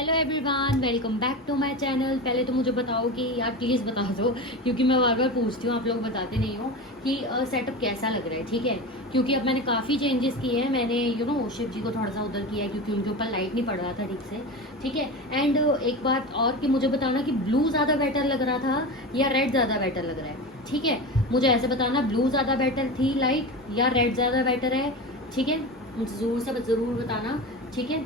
Hello everyone, welcome back to my channel. पहले तो मुझे बताओ कि यार प्लीज़ बता दो, क्योंकि मैं बार बार पूछती हूँ, आप लोग बताते नहीं हो कि सेटअप कैसा लग रहा है। ठीक है, क्योंकि अब मैंने काफ़ी चेंजेस किए हैं। मैंने शिव जी को थोड़ा सा उधर किया है क्योंकि उनके ऊपर लाइट नहीं पड़ रहा था ठीक से। ठीक है, एंड एक बात और कि मुझे बताना कि ब्लू ज़्यादा बेटर लग रहा था या रेड ज़्यादा बेटर लग रहा है। ठीक है, मुझे ऐसे बताना, ब्लू ज़्यादा बेटर थी लाइट या रेड ज़्यादा बेटर है। ठीक है, मुझे ज़रूर बताना। ठीक है,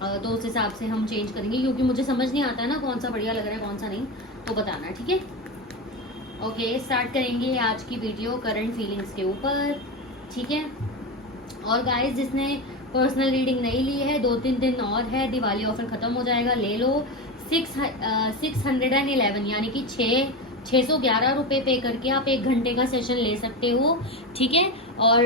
तो उस हिसाब से हम चेंज करेंगे, क्योंकि मुझे समझ नहीं आता है ना कौन सा बढ़िया लग रहा है कौन सा नहीं, तो बताना। ठीक है, ओके, स्टार्ट करेंगे आज की वीडियो करंट फीलिंग्स के ऊपर। ठीक है, और गाइस जिसने पर्सनल रीडिंग नहीं ली है, 2-3 दिन और है, दिवाली ऑफर खत्म हो जाएगा, ले लो। 611 यानी कि 611 रुपये पे करके आप 1 घंटे का सेशन ले सकते हो। ठीक है, और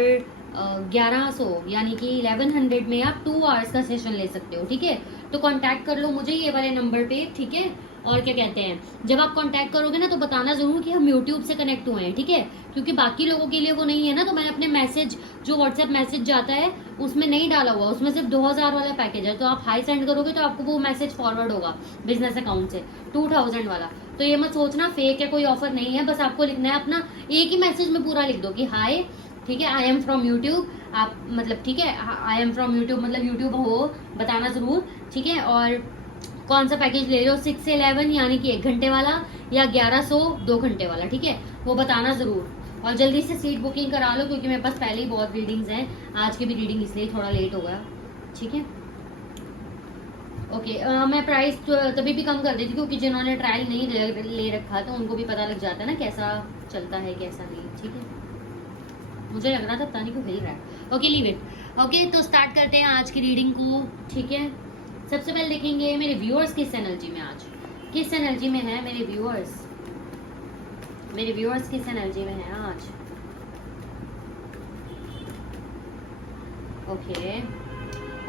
1100 यानी कि 1100 में आप 2 आवर्स का सेशन ले सकते हो। ठीक है, तो कांटेक्ट कर लो मुझे ये वाले नंबर पे। ठीक है, और क्या कहते हैं, जब आप कांटेक्ट करोगे ना तो बताना जरूर कि हम यूट्यूब से कनेक्ट हुए हैं। ठीक है, क्योंकि बाकी लोगों के लिए वो नहीं है ना, तो मैंने अपने मैसेज जो व्हाट्सएप मैसेज जाता है उसमें नहीं डाला हुआ, उसमें सिर्फ 2000 वाला पैकेज है। तो आप हाई सेंड करोगे तो आपको वो मैसेज फॉरवर्ड होगा बिजनेस अकाउंट से 2000 वाला। तो ये मत सोचना फेक है, कोई ऑफर नहीं है, बस आपको लिखना है अपना एक ही मैसेज में पूरा लिख दो कि हाय, ठीक है, आई एम फ्रॉम यूट्यूब। आप मतलब ठीक है, आई एम फ्रॉम यूट्यूब मतलब यूट्यूब हो, बताना जरूर। ठीक है, और कौन सा पैकेज ले रहे हो, 6 से 11 यानी कि 1 घंटे वाला या 1100 2 घंटे वाला। ठीक है, वो बताना जरूर, और जल्दी से सीट बुकिंग करा लो, क्योंकि मेरे पास पहले ही बहुत रीडिंग्स हैं। आज की भी रीडिंग इसलिए थोड़ा लेट हो गया। ठीक है, ओके, मैं प्राइस तभी भी कम कर देती क्योंकि जिन्होंने ट्रायल नहीं ले रखा तो उनको भी पता लग जाता है ना कैसा चलता है कैसा नहीं। ठीक है, मुझे लग रहा था पता नहीं क्यों हिल रहा है। Okay, leave it. ओके, तो स्टार्ट करते हैं आज की रीडिंग को। ठीक है, सबसे पहले देखेंगे मेरे व्यूअर्स किस एनर्जी में, आज किस एनर्जी में है मेरे व्यूअर्स, मेरे व्यूअर्स किस एनर्जी में है आज। Okay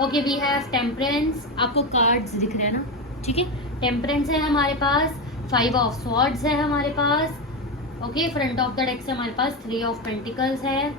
okay, we have temperance, आपको कार्ड्स दिख रहे हैं ना। ठीक है, टेम्परेंस है हमारे पास, 5 ऑफ स्वॉर्ड्स है हमारे पास। Okay, front of the deck से हमारे पास 3 ऑफ पेंटिकल्स है।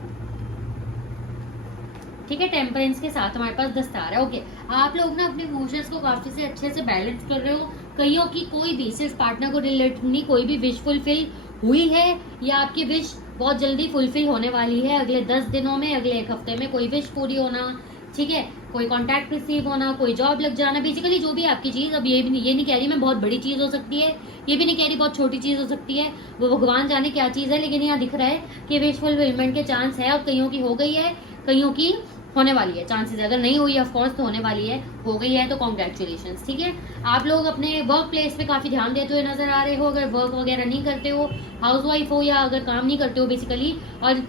ठीक है, टेम्परेंस के साथ हमारे पास 10 स्टार है। ओके, आप लोग ना अपने इमोशंस को काफी से अच्छे से बैलेंस कर रहे हो। कईयों की कोई भी सिर्फ पार्टनर को रिलेटेड नहीं, कोई भी विश फुलफिल हुई है या आपकी विश बहुत जल्दी फुलफिल होने वाली है, अगले 10 दिनों में, अगले 1 हफ्ते में कोई विश पूरी होना। ठीक है, कोई कॉन्टैक्ट रिसीव होना, कोई जॉब लग जाना, बेसिकली जो भी आपकी चीज, अब ये नहीं कह रही मैं बहुत बड़ी चीज हो सकती है, ये भी नहीं कह रही बहुत छोटी चीज हो सकती है, वो भगवान जाने क्या चीज है, लेकिन यहाँ दिख रहा है कि विश फुलफिलमेंट के चांस है, और कईयों की हो गई है, कईयों की होने वाली है। चांसेस अगर नहीं हुई ऑफ कोर्स तो होने वाली है, हो गई है तो कॉन्ग्रेचुलेशंस। ठीक है, आप लोग अपने वर्क प्लेस पे काफी ध्यान देते हुए नजर आ रहे हो। अगर वर्क वगैरह नहीं करते हो, हाउस वाइफ हो या अगर काम नहीं करते हो बेसिकली, और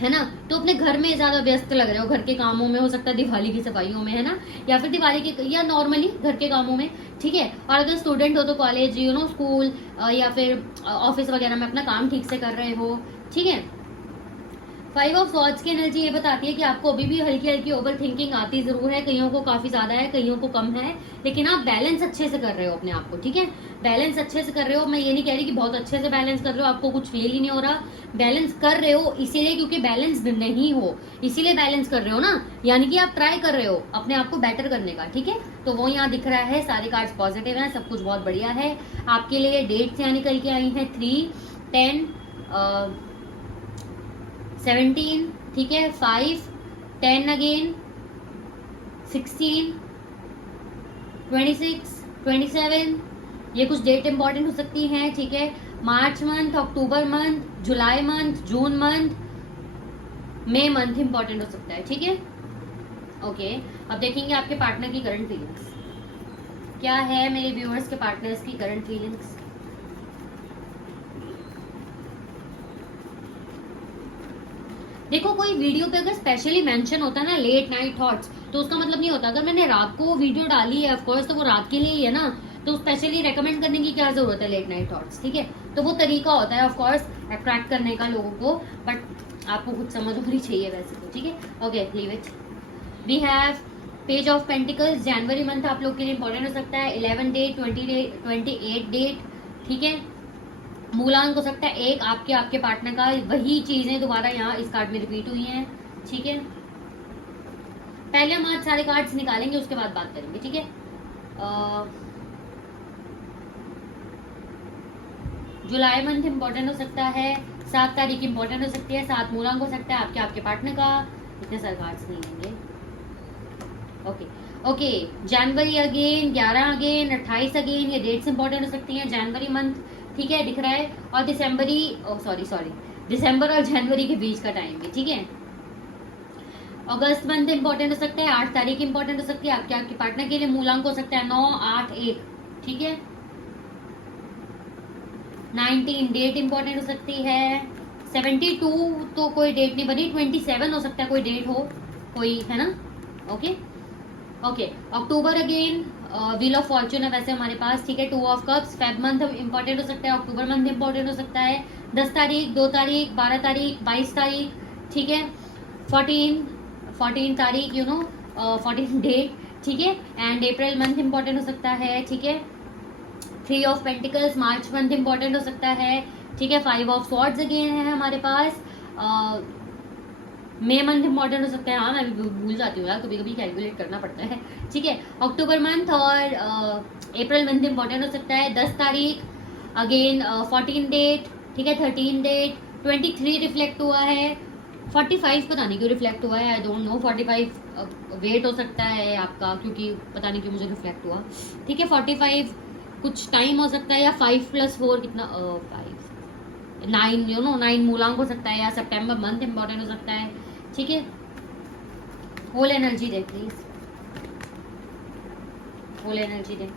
है ना, तो अपने घर में ज्यादा व्यस्त लग रहे हो, घर के कामों में, हो सकता है दिवाली की सफाइयों में, है ना, या फिर दिवाली के या नॉर्मली घर के कामों में। ठीक है, और अगर स्टूडेंट हो तो कॉलेज स्कूल या फिर ऑफिस वगैरह में अपना काम ठीक से कर रहे हो। ठीक है, 5 ऑफ स्वॉर्ड्स की एनर्जी ये बताती है कि आपको अभी भी हल्की हल्की ओवर थिंकिंग आती जरूर है, कईयों को काफी ज्यादा है, कईयों को कम है, लेकिन आप बैलेंस अच्छे से कर रहे हो अपने आप को। ठीक है, बैलेंस अच्छे से कर रहे हो, मैं ये नहीं कह रही कि बहुत अच्छे से बैलेंस कर रहे हो, आपको कुछ फील ही नहीं हो रहा, बैलेंस कर रहे हो इसीलिए क्योंकि बैलेंस नहीं हो, इसीलिए बैलेंस कर रहे हो ना, यानी कि आप ट्राई कर रहे हो अपने आप को बेटर करने का। ठीक है, तो वो यहाँ दिख रहा है, सारे कार्ड्स पॉजिटिव हैं, सब कुछ बहुत बढ़िया है आपके लिए। डेट्स यहाँ निकल के आई हैं 3, 10, 17, ठीक है, 5, 10 अगेन, 16, 26, 27, ये कुछ डेट इंपॉर्टेंट हो सकती हैं। ठीक है, मार्च मंथ, अक्टूबर मंथ, जुलाई मंथ, जून मंथ, मई मंथ इंपॉर्टेंट हो सकता है। ठीक है, ओके, अब देखेंगे आपके पार्टनर की करंट फीलिंग्स क्या है, मेरे व्यूअर्स के पार्टनर्स की करंट फीलिंग्स। देखो, कोई वीडियो पे अगर स्पेशली मेंशन होता है ना लेट नाइट थॉट्स, तो उसका मतलब नहीं होता, अगर मैंने रात को वीडियो डाली है ऑफकोर्स तो वो रात के लिए ही है ना, तो स्पेशली रेकमेंड करने की क्या जरूरत है लेट नाइट थॉट्स। ठीक है, तो वो तरीका होता है ऑफकोर्स अट्रैक्ट करने का लोगों को, बट आपको कुछ समझ होनी चाहिए वैसे तो। ठीक है, okay, leave it. We have page of pentacles, जनवरी मंथ आप लोग के लिए इंपॉर्टेंट हो सकता है, 11 डेट, 20 डेट, 28 डेट। ठीक है, मूलांक हो सकता है 1, आपके पार्टनर का, वही चीजें दोबारा यहाँ इस कार्ड में रिपीट हुई हैं। ठीक है, पहले हम आज सारे कार्ड्स निकालेंगे उसके बाद बात करेंगे। ठीक है, जुलाई मंथ इम्पोर्टेंट हो सकता है, 7 तारीख इम्पोर्टेंट हो सकती है, 7 मूलांक हो सकता है आपके आपके पार्टनर का। इतने सारे कार्ड्स नहीं लेंगे। ओके ओके, जनवरी अगेन, 11 अगेन, 28 अगेन, ये डेट्स इंपॉर्टेंट हो सकती हैं। जनवरी मंथ ठीक है दिख रहा है, और दिसंबरी सॉरी दिसंबर और जनवरी के बीच का टाइम भी ठीक है। अगस्त मंथ इंपॉर्टेंट हो सकता है, 8 तारीख इंपॉर्टेंट हो सकती है आपके आपके पार्टनर के लिए। मूलांक हो सकता है 9, 8, 1 ठीक है। 19 डेट इंपॉर्टेंट हो सकती है। 72 तो कोई डेट नहीं बनी, 27 हो सकता है कोई डेट हो कोई, है ना। Okay okay, October again, wheel of Fortune है वैसे हमारे पास ठीक है। 2 of cups, Feb month important हो सकता है, अक्टूबर मंथ इंपॉर्टेंट हो सकता है। 10 तारीख, 2 तारीख, 12 तारीख, 22 तारीख ठीक है। 14 तारीख 14 डेट ठीक है। एंड अप्रैल मंथ इंपॉर्टेंट हो सकता है ठीक है। 3 of pentacles, March month important हो सकता है ठीक है। 5 ऑफ स्वॉर्ड्स अगेन है हमारे पास, मई मंथ इंपॉर्टेंट हो सकता है। हाँ मैं भी भूल जाती हूँ यार, कभी कभी कैलकुलेट करना पड़ता है ठीक है। अक्टूबर मंथ और अप्रैल मंथ इंपॉर्टेंट हो सकता है। 10 तारीख अगेन, 14 डेट ठीक है, 13 डेट, 23 रिफ्लेक्ट हुआ है, 45 पता नहीं क्यों रिफ्लेक्ट हुआ है, आई डोंट नो। 45 वेट हो सकता है आपका, क्योंकि पता नहीं क्यों मुझे रिफ्लेक्ट हुआ ठीक है। 45 कुछ टाइम हो सकता है, या 5 + 4 कितना 5 9 9 मूलांक हो सकता है, या सितंबर मंथ इंपॉर्टेंट हो सकता है ठीक है। होल एनर्जी दे प्लीज, होल एनर्जी दे।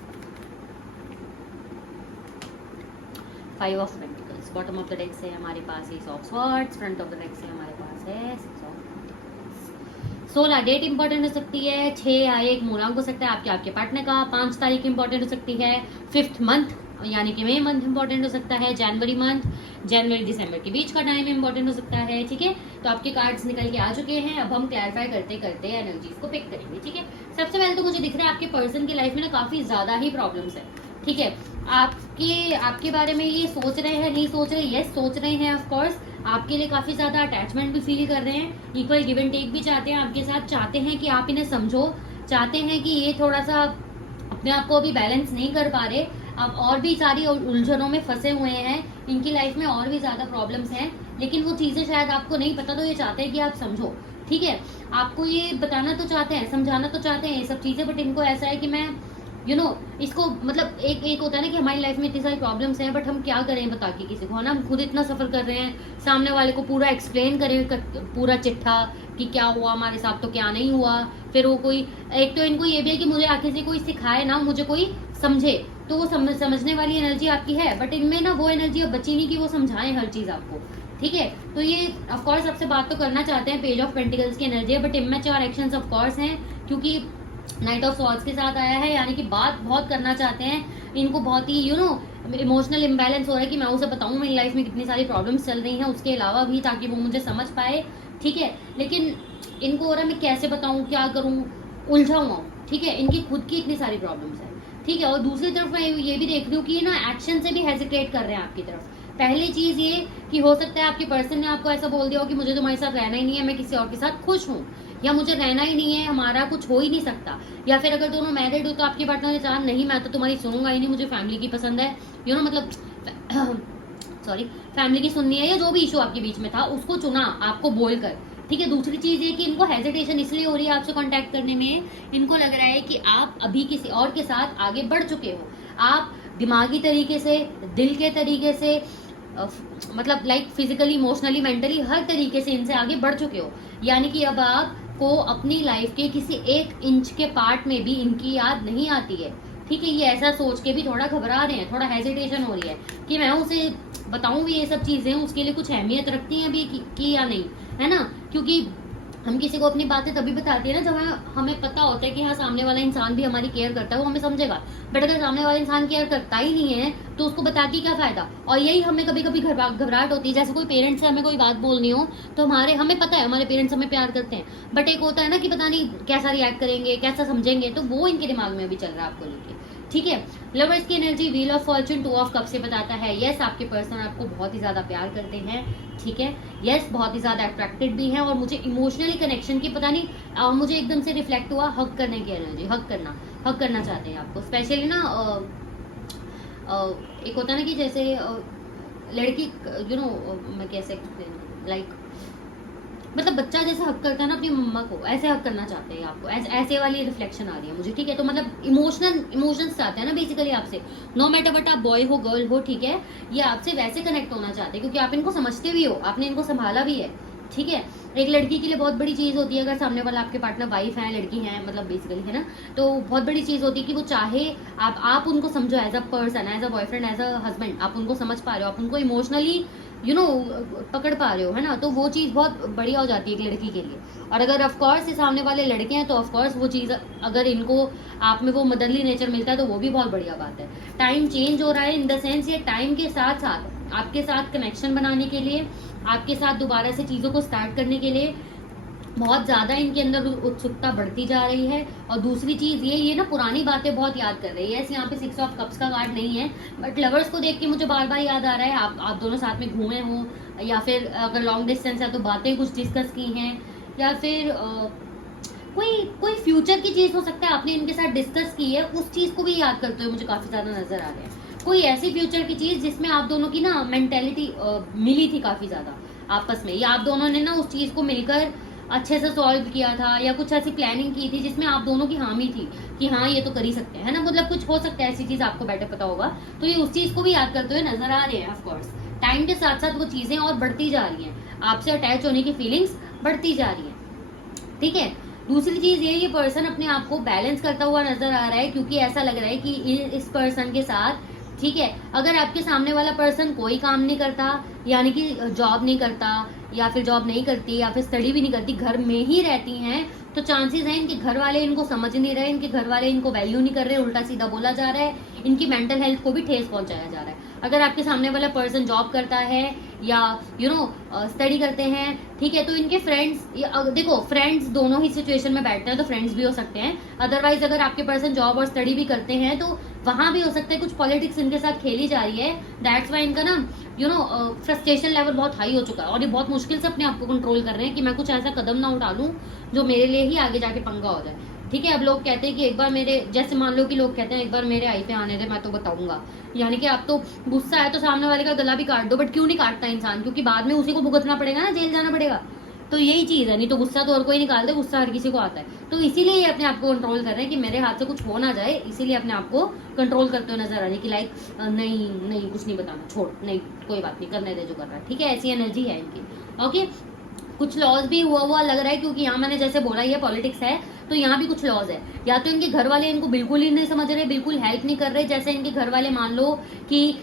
5 of pentacles, bottom of the deck से हमारे पास 6 of swords, front of the deck से हमारे पास है 6 ऑफ पेंटिकल्स। 16 डेट इंपॉर्टेंट हो सकती है, 6 या 1 मूलांक हो सकता है आपके आपके पार्टनर का। 5 तारीख इंपॉर्टेंट हो सकती है। 5th मंथ यानी कि मई मंथ इंपॉर्टेंट हो सकता है। जनवरी मंथ, जनवरी दिसंबर के बीच का टाइम इंपॉर्टेंट हो सकता है ठीक है। तो आपके कार्ड्स निकल के आ चुके हैं, अब हम क्लैरिफाई करते करते एनर्जीज को पिक करेंगे ठीक है। सबसे पहले तो मुझे दिख रहा है आपके पर्सन की लाइफ में ना काफी ज्यादा ही प्रॉब्लम्स है ठीक है। आपके बारे में ये सोच रहे हैं, नहीं सोच रहे, यस सोच रहे हैं ऑफ कोर्स। आपके लिए काफी ज्यादा अटैचमेंट भी फील कर रहे हैं, इक्वल गिव एंड टेक भी चाहते हैं आपके साथ, चाहते हैं कि आप इन्हें समझो, चाहते हैं कि ये थोड़ा सा अपने आप को अभी बैलेंस नहीं कर पा रहे, अब और भी सारी उलझनों में फंसे हुए हैं, इनकी लाइफ में और भी ज्यादा प्रॉब्लम्स हैं, लेकिन वो चीजें शायद आपको नहीं पता, तो ये चाहते हैं कि आप समझो ठीक है। आपको ये बताना तो चाहते हैं, समझाना तो चाहते हैं ये सब चीजें, बट इनको ऐसा है कि मैं इसको मतलब एक होता है ना कि हमारी लाइफ में इतनी सारी प्रॉब्लम्स हैं, बट हम क्या करें बता के किसी को, है ना। हम खुद इतना सफर कर रहे हैं, सामने वाले को पूरा एक्सप्लेन करें पूरा चिट्ठा कि क्या हुआ हमारे साथ, तो क्या नहीं हुआ। फिर वो कोई, एक तो इनको ये भी है कि मुझे आखिर से कोई सिखाए ना, मुझे कोई समझे, तो वो समझने वाली एनर्जी आपकी है, बट इनमें ना वो एनर्जी अब बची नहीं कि वो समझाएं हर चीज आपको ठीक है। तो ये ऑफकोर्स आपसे बात तो करना चाहते हैं, पेज ऑफ पेंटिकल्स की एनर्जी है, बट इनमें 4 एक्शंस ऑफकोर्स हैं, क्योंकि नाइट ऑफ स्वॉर्ड्स के साथ आया है, यानी कि बात बहुत करना चाहते हैं। इनको बहुत ही इमोशनल इम्बैलेंस हो रहा है कि मैं उसे बताऊं मेरी लाइफ में कितनी सारी प्रॉब्लम्स चल रही हैं, उसके अलावा भी, ताकि वो मुझे समझ पाए ठीक है। लेकिन इनको हो रहा है मैं कैसे बताऊं, क्या करूं, उलझा हुआ हूं ठीक है। इनकी खुद की इतनी सारी प्रॉब्लम्स है ठीक है। और दूसरी तरफ मैं ये भी देख रही हूँ कि ना एक्शन से भी हेजिटेट कर रहे हैं आपकी तरफ। पहली चीज ये कि हो सकता है आपके पर्सन ने आपको ऐसा बोल दिया हो कि मुझे तुम्हारे साथ रहना ही नहीं है, मैं किसी और के साथ खुश हूँ, या मुझे रहना ही नहीं है, हमारा कुछ हो ही नहीं सकता। या फिर अगर दोनों मैरिड हो तो आपके पार्टनर ने कहा नहीं मैं तो तुम्हारी सुनूंगा ही नहीं, मुझे फैमिली की पसंद है, मतलब सॉरी फैमिली की सुननी है, या जो भी इशू आपके बीच में था उसको चुना आपको बोलकर ठीक है। दूसरी चीज ये कि इनको हेजिटेशन इसलिए हो रही है आपसे कांटेक्ट करने में, इनको लग रहा है कि आप अभी किसी और के साथ आगे बढ़ चुके हो, आप दिमागी तरीके से, दिल के तरीके से, मतलब लाइक फिजिकली, इमोशनली, मेंटली, हर तरीके से इनसे आगे बढ़ चुके हो। यानी कि अब आपको अपनी लाइफ के किसी 1 इंच के पार्ट में भी इनकी याद नहीं आती है ठीक है। ये ऐसा सोच के भी थोड़ा घबरा रहे हैं, थोड़ा हेजिटेशन हो रही है कि मैं उसे बताऊं भी ये सब चीजें उसके लिए कुछ अहमियत रखती हैं भी की या नहीं, है ना। क्योंकि हम किसी को अपनी बातें तभी बताते हैं ना जब हमें पता होता है कि हाँ सामने वाला इंसान भी हमारी केयर करता है, वो हमें समझेगा। बट अगर सामने वाला इंसान केयर करता ही नहीं है तो उसको बता के क्या फायदा। और यही हमें कभी कभी घबराहट होती है, जैसे कोई पेरेंट्स से हमें कोई बात बोलनी हो तो हमें पता है हमारे पेरेंट्स हमें प्यार करते हैं, बट एक होता है ना कि पता नहीं कैसा रिएक्ट करेंगे, कैसा समझेंगे, तो वो इनके दिमाग में अभी चल रहा है आपको लेके ठीक है। लवर्स की energy wheel of Fortune, 2 of cup से बताता है यस आपके पर्सन आपको बहुत ही ज्यादा प्यार करते हैं, ठीक है। यस बहुत ही ज्यादा अट्रैक्टेड भी हैं और मुझे इमोशनली कनेक्शन की पता नहीं मुझे एकदम से रिफ्लेक्ट हुआ हक करने की एनर्जी, हक करना चाहते हैं आपको स्पेशली ना। एक होता है ना कि जैसे लड़की मैं कैसे लाइक मतलब बच्चा जैसे हक करता है ना अपनी मम्मा को, ऐसे हक करना चाहते हैं आपको, ऐसे वाली रिफ्लेक्शन आ रही है मुझे, ठीक है। तो मतलब इमोशंस चाहते हैं ना बेसिकली आपसे, नो मैटर बट आप बॉय हो गर्ल हो, ठीक है। ये आपसे वैसे कनेक्ट होना चाहते हैं क्योंकि आप इनको समझते भी हो, आपने इनको संभाला भी है, ठीक है। एक लड़की के लिए बहुत बड़ी चीज होती है अगर सामने वाला आपके पार्टनर वाइफ है, लड़की है मतलब बेसिकली, है ना। तो बहुत बड़ी चीज होती है कि वो चाहे आप उनको समझो as a person, as a boyfriend, as a husband, आप उनको समझ पा रहे हो, आप उनको इमोशनली पकड़ पा रहे हो, है ना। तो वो चीज बहुत बढ़िया हो जाती है एक लड़की के लिए। और अगर ऑफकोर्स ये सामने वाले लड़के हैं तो ऑफकोर्स वो चीज अगर इनको आप में वो मदरली नेचर मिलता है तो वो भी बहुत बढ़िया बात है। टाइम चेंज हो रहा है इन द सेंस ये टाइम के साथ साथ आपके साथ कनेक्शन बनाने के लिए, आपके साथ दोबारा से चीजों को स्टार्ट करने के लिए बहुत ज्यादा इनके अंदर उत्सुकता बढ़ती जा रही है। और दूसरी चीज ये ना पुरानी बातें बहुत याद कर रही है। यहाँ पे 6 ऑफ कप्स का कार्ड नहीं है बट लवर्स को देख के मुझे बार बार याद आ रहा है आप दोनों साथ में घूमे हो, या फिर अगर लॉन्ग डिस्टेंस है तो बातें कुछ डिस्कस की हैं, या फिर कोई फ्यूचर की चीज हो सकता है आपने इनके साथ डिस्कस की है, उस चीज को भी याद करते हुए मुझे काफी ज्यादा नजर आ रहा है। कोई ऐसी फ्यूचर की चीज जिसमें आप दोनों की ना मेंटेलिटी मिली थी काफी ज्यादा आपस में, या आप दोनों ने ना उस चीज को मिलकर अच्छे से सॉल्व किया था, या कुछ ऐसी प्लानिंग की थी जिसमें आप दोनों की हामी थी कि हाँ ये तो कर ही सकते हैं, है ना। मतलब कुछ हो सकता है ऐसी चीज, आपको बेटर पता होगा। तो ये उस चीज को भी याद करते हुए नजर आ रहे हैं। ऑफ कोर्स टाइम के साथ साथ वो चीजें और बढ़ती जा रही हैं, आपसे अटैच होने की फीलिंग्स बढ़ती जा रही है, ठीक है। दूसरी चीज ये पर्सन अपने आप को बैलेंस करता हुआ नजर आ रहा है क्योंकि ऐसा लग रहा है कि इस पर्सन के साथ, ठीक है, अगर आपके सामने वाला पर्सन कोई काम नहीं करता, यानी कि जॉब नहीं करता या फिर जॉब नहीं करती या फिर स्टडी भी नहीं करती, घर में ही रहती हैं, तो चांसेस हैं इनके घर वाले इनको समझ नहीं रहे, इनके घर वाले इनको वैल्यू नहीं कर रहे, उल्टा सीधा बोला जा रहा है, इनकी मेंटल हेल्थ को भी ठेस पहुंचाया जा रहा है। अगर आपके सामने वाला पर्सन जॉब करता है या स्टडी करते हैं, ठीक है, तो इनके फ्रेंड्स, देखो फ्रेंड्स दोनों ही सिचुएशन में बैठते हैं तो फ्रेंड्स भी हो सकते हैं। अदरवाइज अगर आपके पर्सन जॉब और स्टडी भी करते हैं तो वहां भी हो सकता है कुछ पॉलिटिक्स इनके साथ खेली जा रही है। दैट्स वाई इनका ना फ्रस्ट्रेशन लेवल बहुत हाई हो चुका है और ये बहुत मुश्किल से अपने आप को कंट्रोल कर रहे हैं कि मैं कुछ ऐसा कदम ना उठा लूं जो मेरे लिए ही आगे जाके पंगा हो जाए, ठीक है। अब लोग कहते हैं कि एक बार मेरे, जैसे मान लो कि लोग कहते हैं एक बार मेरे आई पे आने दे मैं तो बताऊंगा, यानी कि आप तो गुस्सा है तो सामने वाले का गला भी काट दो, बट क्यों नहीं काटता इंसान, क्योंकि बाद में उसी को भुगतना पड़ेगा ना, जेल जाना पड़ेगा। तो यही चीज है, नहीं तो गुस्सा तो हर कोई निकालता है, गुस्सा हर किसी को आता है। तो इसीलिए ये अपने आप को कंट्रोल कर रहे हैं कि मेरे हाथ से कुछ हो ना जाए, इसीलिए अपने आप को कंट्रोल करते हुए नजर आ रही है कि लाइक नहीं कुछ नहीं बताना, छोड़, नहीं कोई बात नहीं, करने दे जो कर रहा है, ठीक है। ऐसी एनर्जी है इनकी, ओके। कुछ लॉस भी हुआ लग रहा है क्योंकि यहाँ मैंने जैसे बोला ये पॉलिटिक्स है तो यहाँ भी कुछ लॉस है। या तो इनके घर वाले इनको बिल्कुल ही नहीं समझ रहे, बिल्कुल हेल्प नहीं कर रहे, जैसे इनके घर वाले मान लो कि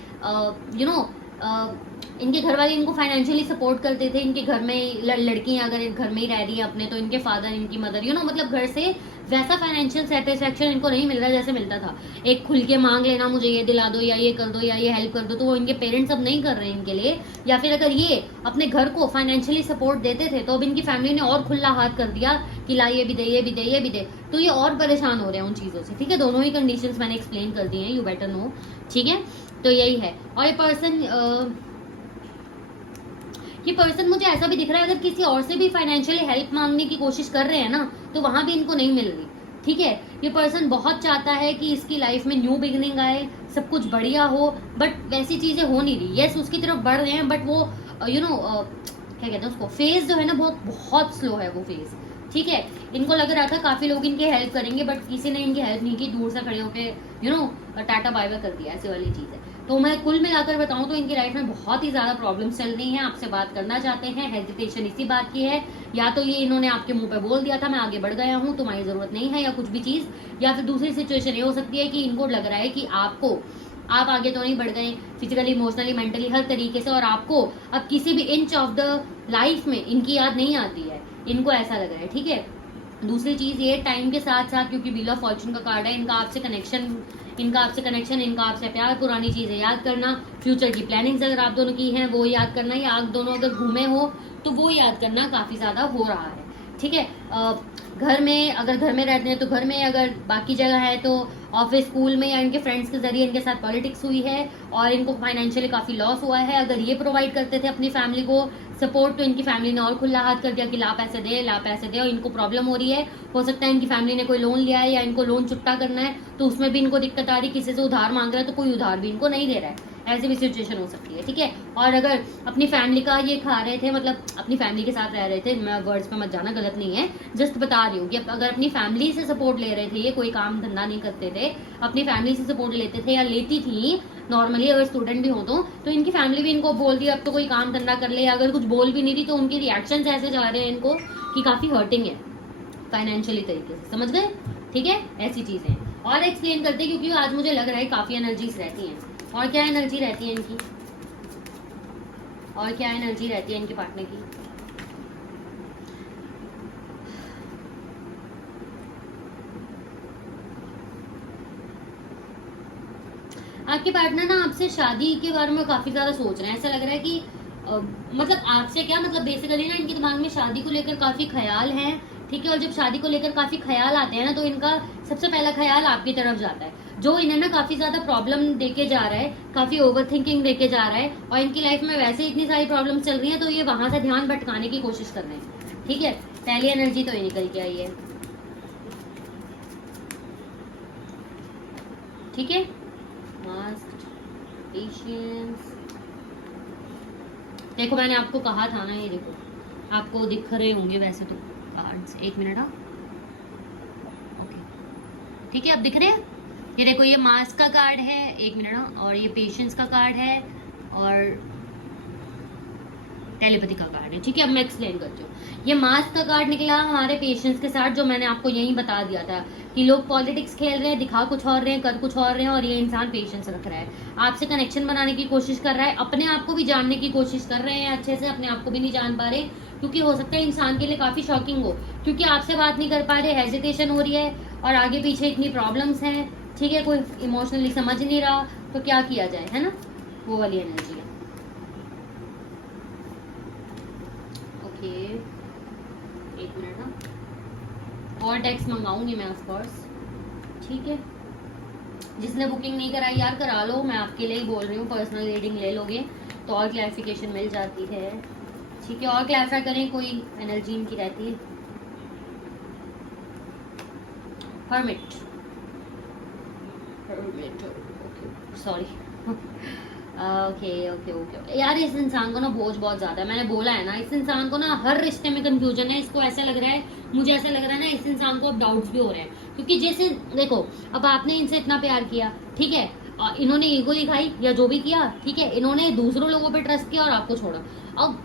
इनके घर वाले इनको फाइनेंशियली सपोर्ट करते थे, इनके घर में लड़कियां अगर घर में ही रह रही है अपने तो इनके फादर इनकी मदर मतलब घर से वैसा फाइनेंशियल सेटिस्फेक्शन इनको नहीं मिल रहा जैसे मिलता था। एक खुल के मांग लेना मुझे ये दिला दो या ये कर दो या ये हेल्प कर दो, तो वो इनके पेरेंट्स अब नहीं कर रहे हैं इनके लिए। या फिर अगर ये अपने घर को फाइनेंशियली सपोर्ट देते थे तो अब इनकी फैमिली ने और खुला हाथ कर दिया कि ला ये भी दे ये भी दे ये भी दे, तो ये और परेशान हो रहे हैं उन चीजों से, ठीक है। दोनों ही कंडीशंस मैंने एक्सप्लेन कर दी हैं, यू बेटर नो, ठीक है। तो यही है। और ये पर्सन मुझे ऐसा भी दिख रहा है अगर किसी और से भी फाइनेंशियली हेल्प मांगने की कोशिश कर रहे हैं ना तो वहां भी इनको नहीं मिल रही, ठीक है। ये पर्सन बहुत चाहता है कि इसकी लाइफ में न्यू बिगिनिंग आए, सब कुछ बढ़िया हो, बट वैसी चीजें हो नहीं रही। यस उसकी तरफ बढ़ रहे हैं बट वो क्या कहते हैं उसको, फेज जो है ना बहुत स्लो है वो फेज, ठीक है। इनको लग रहा था काफी लोग इनकी हेल्प करेंगे बट किसी ने इनकी हेल्प नहीं की, दूर से खड़े होकर टाटा बाय बाय कर दिया, ऐसी वाली चीज है। तो मैं कुल मिलाकर बताऊं तो इनकी लाइफ में बहुत ही ज्यादा प्रॉब्लम्स चल रही हैं, आपसे बात करना चाहते हैं, हेजिटेशन इसी बात की है, या तो ये इन्होंने आपके मुंह पे बोल दिया था मैं आगे बढ़ गया हूं तुम्हारी जरूरत नहीं है, या कुछ भी चीज, या फिर दूसरी सिचुएशन ये हो सकती है कि इनको लग रहा है कि आप आगे तो नहीं बढ़ गए फिजिकली, इमोशनली, मेंटली, हर तरीके से, और आपको अब किसी भी इंच ऑफ द लाइफ में इनकी याद नहीं आती है, इनको ऐसा लग रहा है, ठीक है। दूसरी चीज ये टाइम के साथ साथ, क्योंकि व्हील ऑफ फॉर्चून का कार्ड है, इनका आपसे कनेक्शन, इनका आपसे प्यार, पुरानी चीजें याद करना, फ्यूचर की प्लानिंग्स अगर आप दोनों की हैं वो याद करना, या आप दोनों अगर घूमे हो तो वो याद करना काफी ज्यादा हो रहा है, ठीक है। घर में, अगर घर में रहते हैं तो घर में, अगर बाकी जगह है तो ऑफिस, स्कूल में, या इनके फ्रेंड्स के जरिए इनके साथ पॉलिटिक्स हुई है और इनको फाइनेंशियली काफ़ी लॉस हुआ है। अगर ये प्रोवाइड करते थे अपनी फैमिली को सपोर्ट, तो इनकी फैमिली ने और खुला हाथ कर दिया कि ला पैसे दे, और इनको प्रॉब्लम हो रही है। हो सकता है इनकी फैमिली ने कोई लोन लिया है या इनको लोन चुकता करना है, तो उसमें भी इनको दिक्कत आ रही है, किसी से उधार मांग रहा है तो कोई उधार भी इनको नहीं दे रहा है। ऐसी भी सिचुएशन हो सकती है, ठीक है। और अगर अपनी फैमिली का ये खा रहे थे, मतलब अपनी फैमिली के साथ रह रहे थे, मैं वर्ड्स पे मत जाना, गलत नहीं है, जस्ट बता रही हूँ कि अगर अपनी फैमिली से सपोर्ट ले रहे थे, ये कोई काम धंधा नहीं करते थे, अपनी फैमिली से सपोर्ट लेते थे या लेती थी नॉर्मली, अगर स्टूडेंट भी हो तो इनकी फैमिली भी इनको बोल दी अब तो कोई काम धंधा कर ले, या अगर कुछ बोल भी नहीं रही तो उनके रिएक्शन ऐसे जा रहे हैं इनको कि काफी हर्टिंग है फाइनेंशियली तरीके से, समझ गए, ठीक है। ऐसी चीजें और एक्सप्लेन करते हैं, क्योंकि आज मुझे लग रहा है काफी एनर्जीज रहती हैं। और क्या एनर्जी रहती है इनकी, और क्या एनर्जी रहती है इनके पार्टनर की। आपके पार्टनर ना आपसे शादी के बारे में काफी ज्यादा सोच रहे हैं। ऐसा लग रहा है कि मतलब आपसे क्या, मतलब बेसिकली ना इनके दिमाग में शादी को लेकर काफी ख्याल है, ठीक है। और जब शादी को लेकर काफी ख्याल आते हैं ना, तो इनका सबसे पहला ख्याल आपकी तरफ जाता है, जो इन्हें ना काफी ज्यादा प्रॉब्लम देके जा रहा है, काफी ओवर थिंकिंग देके जा रहा है। और इनकी लाइफ में वैसे ही इतनी सारी प्रॉब्लम चल रही है, तो ये वहां से ध्यान भटकाने की कोशिश कर रहे हैं, ठीक है। पहली एनर्जी तो ये निकल के आई है, ठीक है। पेशेंस, देखो मैंने आपको कहा था ना, ये देखो आपको दिख रहे होंगे वैसे तो कार्ड्स, एक मिनट, हाँ ओके, ठीक है, अब दिख रहे हैं। ये देखो ये मास्क का कार्ड है, एक मिनट, हाँ, और ये पेशेंस का कार्ड है और टेलीपैथी का कार्ड है, ठीक है। अब मैं एक्सप्लेन करती हूँ। ये मास्क का कार्ड निकला हमारे पेशेंस के साथ, जो मैंने आपको यही बता दिया था कि लोग पॉलिटिक्स खेल रहे हैं, दिखा कुछ और रहे हैं, कर कुछ और रहे हैं, और ये इंसान पेशेंस रख रहा है, आपसे कनेक्शन बनाने की कोशिश कर रहा है, अपने आप को भी जानने की कोशिश कर रहे हैं अच्छे से, अपने आप को भी नहीं जान पा रहे, क्योंकि हो सकता है इंसान के लिए काफी शॉकिंग हो, क्योंकि आपसे बात नहीं कर पा रहे, हेजिटेशन हो रही है, और आगे पीछे इतनी प्रॉब्लम्स हैं, ठीक है। कोई इमोशनली समझ नहीं रहा, तो क्या किया जाए, है ना, वो वाली एनर्जी है। ओके, एक मिनट, ना और टेक्स्ट मंगाऊंगी मैं ऑफ कोर्स, ठीक है। जिसने बुकिंग नहीं कराई यार करा लो, मैं आपके लिए ही बोल रही हूँ, पर्सनल रीडिंग ले लोगे तो और क्लैरिफिकेशन मिल जाती है, ठीक है। और क्लैरिफाई करें, कोई एनर्जी इनकी रहती है। Hermit, sorry, okay okay okay यार, इस इंसान को ना बोझ बहुत ज्यादा है, मैंने बोला है ना, इस इंसान को ना हर रिश्ते में कंफ्यूजन है। इसको ऐसा लग रहा है, मुझे ऐसा लग रहा है ना, इस इंसान को अब डाउट्स भी हो रहे हैं, क्योंकि जैसे देखो अब आपने इनसे इतना प्यार किया, ठीक है, इन्होंने ईगो दिखाई या जो भी किया, ठीक है, इन्होंने दूसरों लोगों पे ट्रस्ट किया और आपको छोड़ा। अब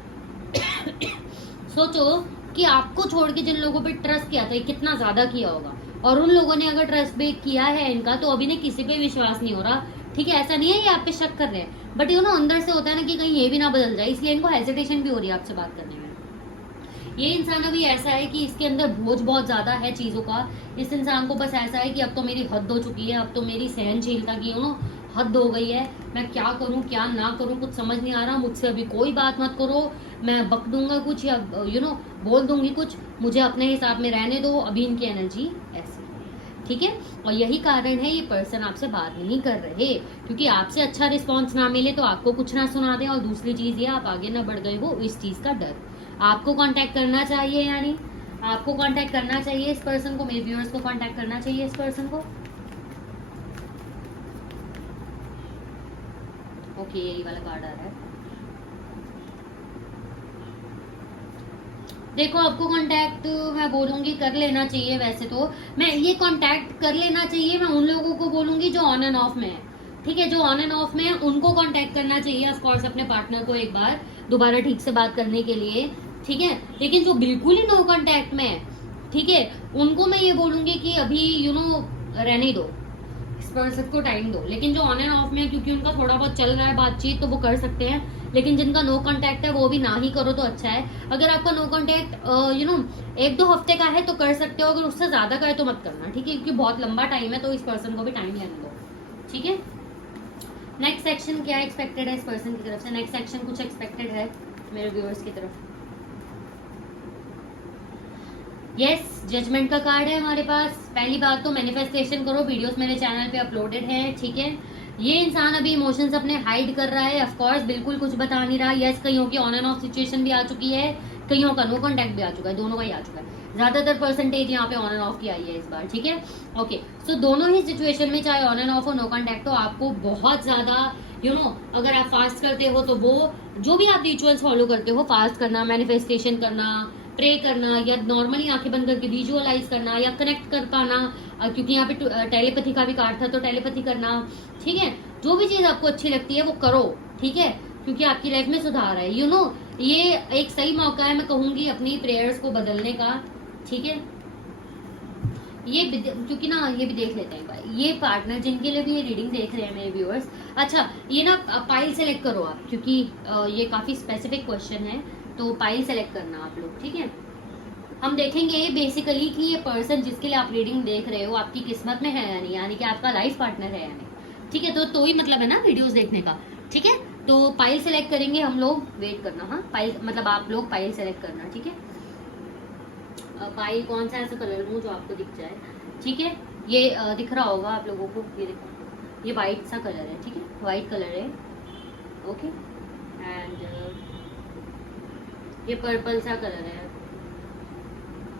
सोचो कि आपको छोड़ के जिन लोगों पे ट्रस्ट किया था, कितना ज्यादा किया होगा, और उन लोगों ने अगर ट्रस्ट ब्रेक किया है इनका, तो अभी ने किसी पे विश्वास नहीं हो रहा, ठीक है। ऐसा नहीं है ये आप पे शक कर रहे हैं, बट यू नो अंदर से होता है ना कि कहीं ये भी ना बदल जाए, इसलिए इनको हेजिटेशन भी हो रही है आपसे बात करने में। ये इंसान अभी ऐसा है कि इसके अंदर बोझ बहुत ज्यादा है चीजों का। इस इंसान को बस ऐसा है कि अब तो मेरी हद हो चुकी है, अब तो मेरी सहनशीलता की यू नो हद हो गई है, मैं क्या करूं क्या ना करूं कुछ समझ नहीं आ रहा, मुझसे अभी कोई बात मत करो, मैं बक दूंगा कुछ या यू नो बोल दूंगी कुछ, मुझे अपने हिसाब में रहने दो। अभी इनकी एनर्जी ऐसी, ठीक है। और यही कारण है ये पर्सन आपसे बात नहीं कर रहे, क्योंकि आपसे अच्छा रिस्पॉन्स ना मिले तो आपको कुछ ना सुना दे, और दूसरी चीज ये आप आगे ना बढ़ गए हो, इस चीज का डर। आपको कांटेक्ट करना चाहिए, यानी आपको कांटेक्ट करना चाहिए इस पर्सन को, मेरे व्यूअर्स को कांटेक्ट करना चाहिए इस पर्सन को। ओके, यही वाला कार्ड आ रहा है। देखो आपको कांटेक्ट मैं बोलूंगी कर लेना चाहिए, वैसे तो मैं ये कांटेक्ट कर लेना चाहिए, मैं उन लोगों को बोलूंगी जो ऑन एंड ऑफ में है, ठीक है। जो ऑन एंड ऑफ में है उनको कांटेक्ट करना चाहिए ऑफ कोर्स, अपने पार्टनर को एक बार दोबारा ठीक से बात करने के लिए, ठीक है। लेकिन जो बिल्कुल ही नो कांटेक्ट में है, ठीक है, उनको मैं ये बोलूंगी कि अभी यू नो रहने दो, इस पर्सन को टाइम दो। लेकिन जो ऑन एंड ऑफ में है, क्योंकि उनका थोड़ा बहुत चल रहा है बातचीत, तो वो कर सकते हैं, लेकिन जिनका नो कांटेक्ट है वो भी ना ही करो तो अच्छा है। अगर आपका नो कांटेक्ट यू नो 1-2 हफ्ते का है तो कर सकते हो, अगर उससे ज्यादा का है तो मत करना, ठीक है, क्योंकि बहुत लंबा टाइम है, तो इस पर्सन को भी टाइम लेने दो, ठीक है। नेक्स्ट सेक्शन क्या एक्सपेक्टेड है इस पर्सन की तरफ से, नेक्स्ट सेक्शन कुछ एक्सपेक्टेड है मेरे व्यूअर्स की तरफ। यस, जजमेंट का कार्ड है हमारे पास। पहली बात तो मैनिफेस्टेशन करो, वीडियोस मेरे चैनल पे अपलोडेड हैं, ठीक है। ये इंसान अभी इमोशंस अपने हाइड कर रहा है, ऑफ कोर्स बिल्कुल कुछ बता नहीं रहा। यस, कईयों की ऑन एंड ऑफ सिचुएशन भी आ चुकी है, कईयों का नो कांटेक्ट भी आ चुका है, दोनों का ही आ चुका है। ज्यादातर परसेंटेज यहाँ पे ऑन एंड ऑफ की आई है इस बार, ठीक है। ओके, सो दोनों ही सिचुएशन में चाहे ऑन एंड ऑफ हो नो कांटेक्ट हो, आपको बहुत ज्यादा अगर आप फास्ट करते हो तो वो जो भी आप रिचुअल्स फॉलो करते हो, फास्ट करना, मैनिफेस्टेशन करना, प्रे करना, या नॉर्मली आंखें बंद करके विजुअलाइज करना, या कनेक्ट कर पाना, क्योंकि यहाँ पे टेलीपैथी का भी कार्ड था तो टेलीपैथी करना, ठीक है। जो भी चीज आपको अच्छी लगती है वो करो, ठीक है, क्योंकि आपकी लाइफ में सुधार है। ये एक सही मौका है, मैं कहूंगी, अपनी प्रेयर्स को बदलने का, ठीक है। क्योंकि ना ये भी देख लेते हैं भाई, ये पार्टनर जिनके लिए भी ये रीडिंग देख रहे हैं मेरे व्यूअर्स, अच्छा ये ना पाइल सेलेक्ट करो आप, क्योंकि ये काफी स्पेसिफिक क्वेश्चन है, तो पाइल सेलेक्ट करना आप लोग, ठीक है। हम देखेंगे बेसिकली कि ये पर्सन जिसके लिए आप रीडिंग देख रहे हो आपकी किस्मत में है या नहीं, यानी कि आपका लाइफ पार्टनर है या नहीं, ठीक है। तो ही मतलब है ना वीडियोस देखने का, ठीक है। तो पाइल सेलेक्ट करेंगे हम लोग, वेट करना, हाँ पाइल मतलब आप लोग पाइल सेलेक्ट करना, ठीक है। पाइल कौन सा ऐसा कलर लूं जो आपको दिख जाए, ठीक है। ये दिख रहा होगा आप लोगों को, ये देखो, ये वाइट सा कलर है, ठीक है, वाइट कलर है, ओके। एंड ये पर्पल सा कलर है,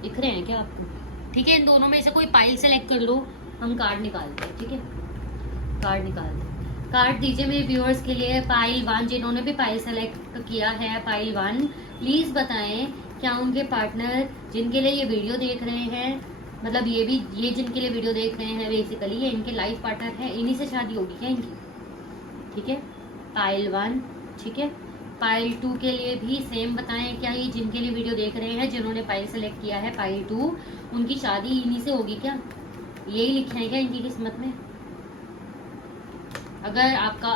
दिख रहे हैं क्या आपको, ठीक है। इन दोनों में से कोई पाइल सेलेक्ट कर लो, हम कार्ड निकालते हैं, ठीक है। कार्ड निकालते हैं, कार्ड दीजिए मेरे व्यूअर्स के लिए। पाइल 1, जिन्होंने भी पाइल सेलेक्ट किया है, पाइल 1 प्लीज बताएं क्या उनके पार्टनर जिनके लिए ये वीडियो देख रहे हैं, मतलब ये जिनके लिए वीडियो देख रहे हैं बेसिकली ये इनके लाइफ पार्टनर है, इन्हीं से शादी होगी क्या इनकी, ठीक है। पाइल 1, ठीक है। पाइल 2 के लिए भी सेम बताएं, क्या ये जिनके लिए वीडियो देख रहे हैं जिन्होंने पाइल सेलेक्ट किया है पाइल 2, उनकी शादी इन्हीं से होगी क्या, यही लिखा है क्या इनकी किस्मत में। अगर आपका,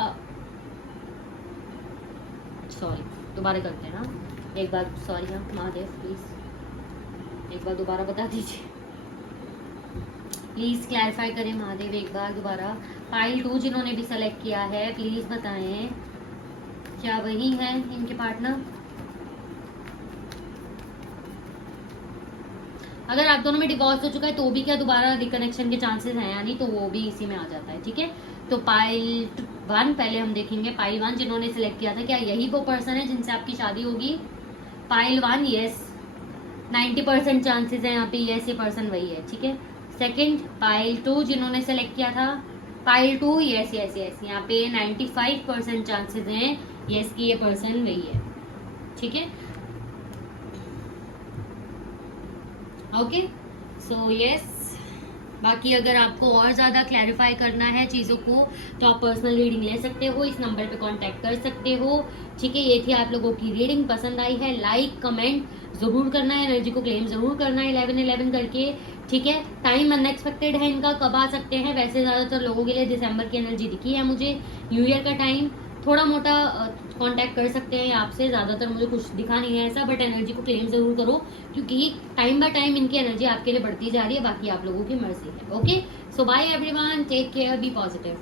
सॉरी दोबारा करते हैं ना एक बार, सॉरी हाँ महादेव प्लीज एक बार दोबारा बता दीजिए, प्लीज क्लैरिफाई करें महादेव एक बार दोबारा। पाइल 2 जिन्होंने भी सेलेक्ट किया है प्लीज बताएं क्या वही है इनके पार्टनर। अगर आप दोनों में डिवोर्स हो चुका है तो भी क्या दोबारा रिकनेक्शन के चांसेस हैं या नहीं, तो वो भी इसी में आ जाता है, ठीक है। तो पाइल 1 पहले हम देखेंगे, पाइल 1 जिन्होंने सिलेक्ट किया था क्या यही वो पर्सन है जिनसे आपकी शादी होगी। पाइल 1 यस, 90% चांसेस है यहाँ पे, यस ये पर्सन वही है, ठीक है। सेकंड पाइल 2 जिन्होंने सेलेक्ट किया था, पाइल 2 यस यस यस, यहाँ पे 95% चांसेस हैं यस कि ये पर्सन वही है, ठीक है। ओके सो यस, बाकी अगर आपको और ज़्यादा क्लैरिफाई करना है चीज़ों को तो आप पर्सनल रीडिंग ले सकते हो, इस नंबर पे कांटेक्ट कर सकते हो, ठीक है। ये थी आप लोगों की रीडिंग, पसंद आई है लाइक कमेंट ज़रूर करना है, एनर्जी को क्लेम ज़रूर करना है 11/11 करके, ठीक है। टाइम अनएक्सपेक्टेड है इनका, कब आ सकते हैं, वैसे ज़्यादातर लोगों के लिए दिसंबर की एनर्जी दिखी है मुझे, न्यू ईयर का टाइम, थोड़ा मोटा कांटेक्ट कर सकते हैं आपसे, ज़्यादातर मुझे कुछ दिखा नहीं है ऐसा, बट एनर्जी को क्लेम ज़रूर करो क्योंकि टाइम बाय टाइम इनकी एनर्जी आपके लिए बढ़ती जा रही है, बाकी आप लोगों की मर्जी है। Okay so bye everyone, take care, be positive.